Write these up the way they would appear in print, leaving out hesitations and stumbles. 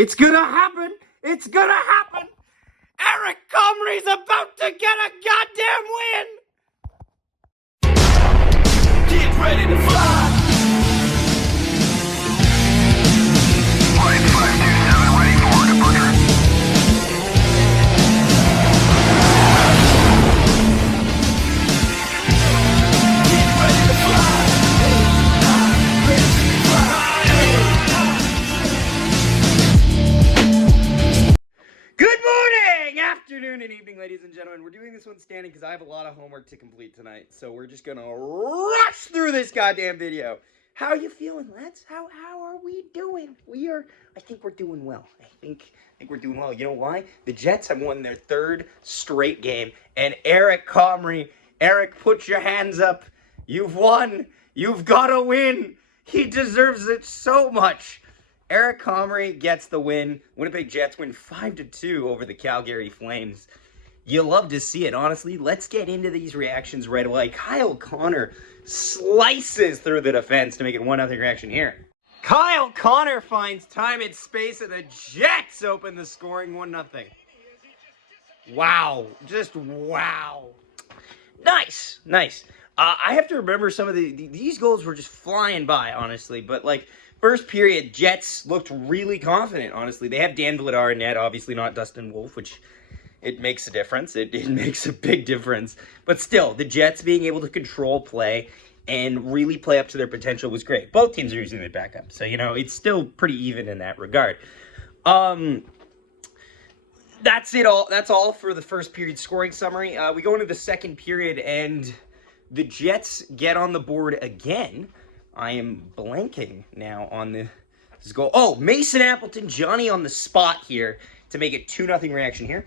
It's gonna happen! It's gonna happen! Eric Comrie's about to get a goddamn win! Get ready to fly! 527, ready for departure. Get ready to fly! Good morning, afternoon, and evening, ladies and gentlemen. We're doing this one standing because I have a lot of homework to complete tonight. So we're just gonna rush through this goddamn video. How are you feeling, lads? How are we doing? I think we're doing well. I think we're doing well. You know why? The Jets have won their third straight game. And Eric Comrie, Eric, put your hands up. You've won. You've got to win. He deserves it so much. Eric Comrie gets the win. Winnipeg Jets win 5-2 over the Calgary Flames. You love to see it, honestly. Let's get into these reactions right away. Kyle Connor slices through the defense to make it 1-0 reaction here. Kyle Connor finds time and space, and the Jets open the scoring 1-0. Wow. Just wow. Nice. Nice. I have to remember some of these goals were just flying by, honestly. But, like, first period, Jets looked really confident, honestly. They have Dan Vladar in net, obviously not Dustin Wolf, which it makes a difference. It makes a big difference. But still, the Jets being able to control play and really play up to their potential was great. Both teams are using their backup, so, you know, it's still pretty even in that regard. That's it all. That's all for the first period scoring summary. We go into the second period, and the Jets get on the board again. I am blanking now on this goal. Oh, Mason Appleton, Johnny on the spot here to make it 2-0 reaction here.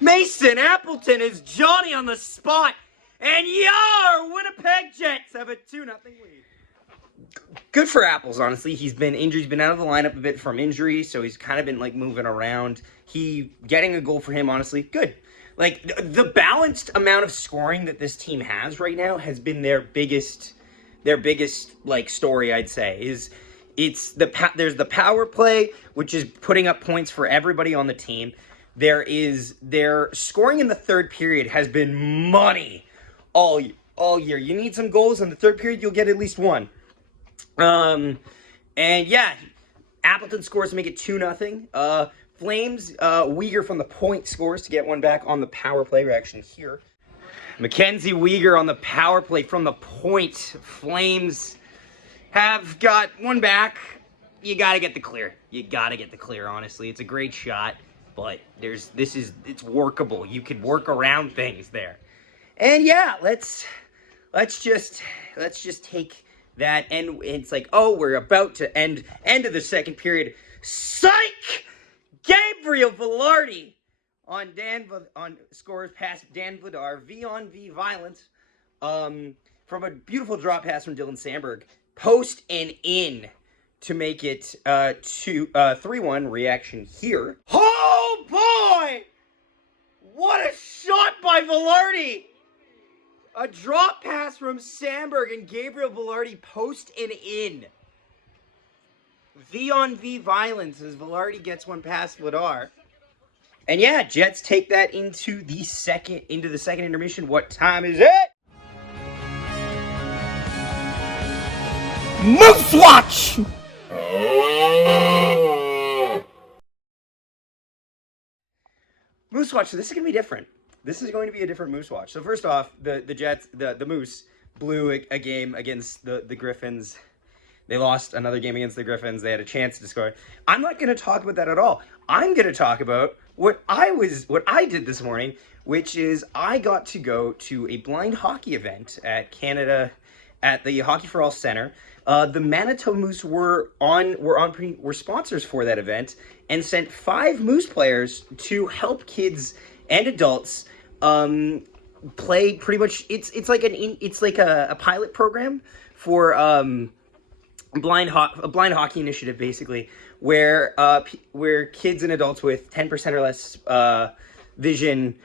Mason Appleton is Johnny on the spot, and your Winnipeg Jets have a 2-0 lead. Good for Apples, honestly. He's been injured. He's been out of the lineup a bit from injury, so he's kind of been, like, moving around. Getting a goal for him, honestly, good. Like, the balanced amount of scoring that this team has right now has been their biggest like story, I'd say. There's the power play, which is putting up points for everybody on the team. Their scoring in the third period has been money all year. You need some goals in the third period, you'll get at least one. And yeah, Appleton scores to make it 2-0. Flames, Uyghur from the point scores to get one back on the power play reaction here. Mackenzie Uyghur on the power play from the point. Flames have got one back. You got to get the clear. You got to get the clear, honestly. It's a great shot, but it's workable. You could work around things there. And yeah, let's just take that, and it's like, oh, we're about to end of the second period. Psych! Gabriel Velarde on scores past Dan Vladar, V-on-V violence, from a beautiful drop pass from Dylan Sandberg, post and in to make it 3-1 reaction here. Oh boy! What a shot by Velarde! A drop pass from Sandberg and Gabriel Velarde, post and in. V-on-V violence as Velarde gets one past Vladar. And yeah, Jets take that into the second intermission. What time is it? Moose Watch! Moose Watch, so this is going to be different. This is going to be a different Moose Watch. So first off, the Jets, the Moose blew a game against the Griffins. They lost another game against the Griffins. They had a chance to score. I'm not going to talk about that at all. I'm going to talk about what I did this morning, which is I got to go to a blind hockey event at the Hockey for All Center. The Manitoba Moose were sponsors for that event and sent 5 Moose players to help kids and adults play. Pretty much, it's like a pilot program for a blind hockey initiative, basically, where kids and adults with 10% or less vision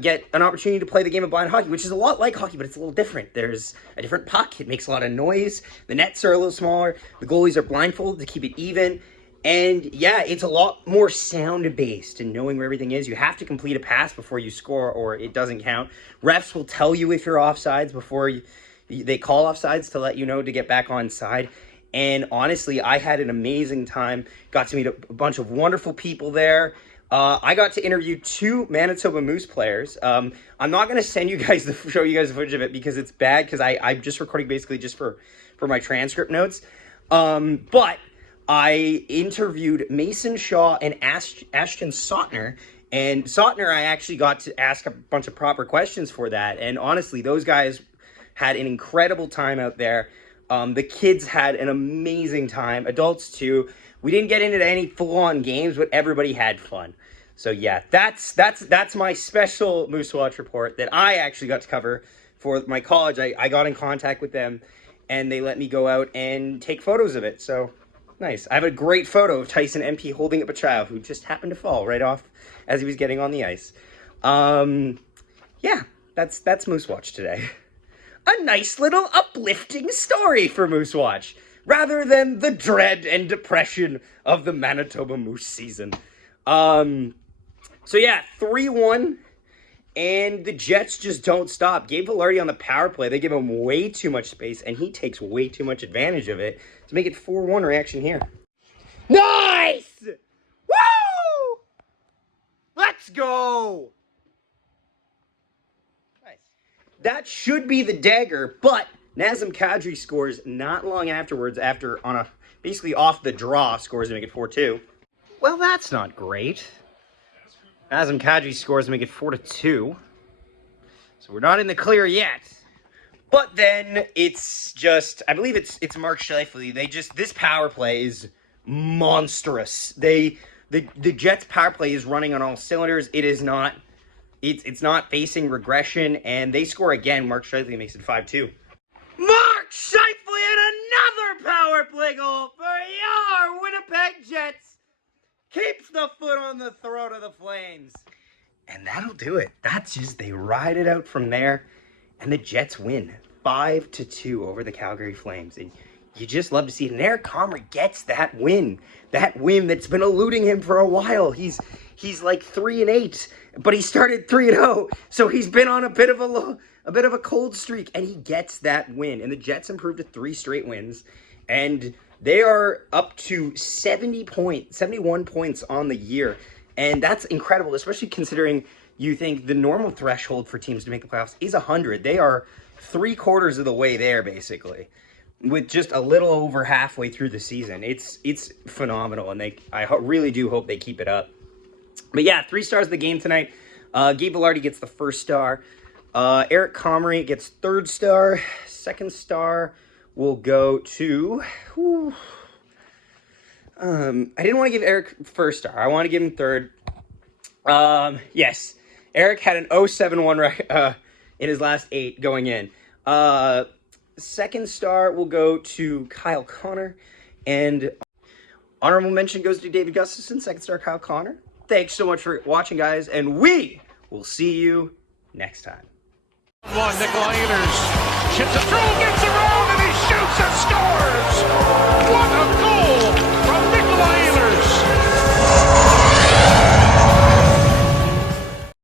get an opportunity to play the game of blind hockey, which is a lot like hockey, but it's a little different. There's a different puck. It makes a lot of noise. The nets are a little smaller. The goalies are blindfolded to keep it even. And yeah, it's a lot more sound-based and knowing where everything is. You have to complete a pass before you score or it doesn't count. Refs will tell you if you're offsides before they call offsides to let you know to get back on side. And honestly, I had an amazing time. Got to meet a bunch of wonderful people there. I got to interview 2 Manitoba Moose players. I'm not going to show you guys the footage of it because it's bad because I'm just recording basically just for my transcript notes. But I interviewed Mason Shaw and Ashton Sautner. And Sautner, I actually got to ask a bunch of proper questions for that. And honestly, those guys had an incredible time out there. The kids had an amazing time. Adults too. We didn't get into any full-on games, but everybody had fun. So yeah, that's my special Moose Watch report that I actually got to cover for my college. I got in contact with them, and they let me go out and take photos of it. So nice. I have a great photo of Tyson MP holding up a child who just happened to fall right off as he was getting on the ice. Yeah, that's Moose Watch today. A nice little uplifting story for Moose Watch, rather than the dread and depression of the Manitoba Moose season. So yeah, 3-1, and the Jets just don't stop. Gabe Vilardi on the power play, they give him way too much space, and he takes way too much advantage of it to make it 4-1 reaction here. Nice! Woo! Let's go! Nice. That should be the dagger, but Nazem Kadri scores not long afterwards on a basically off the draw scores to make it 4-2. Well, that's not great. Nazem Kadri scores to make it 4-2. So we're not in the clear yet. But then it's just, I believe it's Mark Scheifele. This power play is monstrous. The Jets power play is running on all cylinders. It's not facing regression, and they score again. Mark Scheifele makes it 5-2. Mark Scheifele and another power play goal for your Winnipeg Jets. Keeps the foot on the throat of the Flames. And that'll do it. They ride it out from there. And the Jets win 5-2 over the Calgary Flames. And you just love to see it. And Eric Comrie gets that win. That win that's been eluding him for a while. He's like 3-8, but he started 3-0. So he's been on a bit of a cold streak, and he gets that win. And the Jets improved to 3 straight wins. And they are up to 71 points on the year. And that's incredible, especially considering you think the normal threshold for teams to make the playoffs is 100. They are 3/4 of the way there, basically, with just a little over halfway through the season. It's phenomenal, and I really do hope they keep it up. But yeah, 3 stars of the game tonight. Gabe Vilardi gets the 1st star. Eric Comrie gets 3rd star. 2nd star will go to... I didn't want to give Eric 1st star. I want to give him 3rd. Yes, Eric had an 0.71 in his last 8 going in. 2nd star will go to Kyle Connor. And honorable mention goes to David Gustafson. 2nd star, Kyle Connor. Thanks so much for watching, guys, and we will see you next time. One, Nikolai Ehlers chips it through, gets around, and he shoots and scores! What a goal!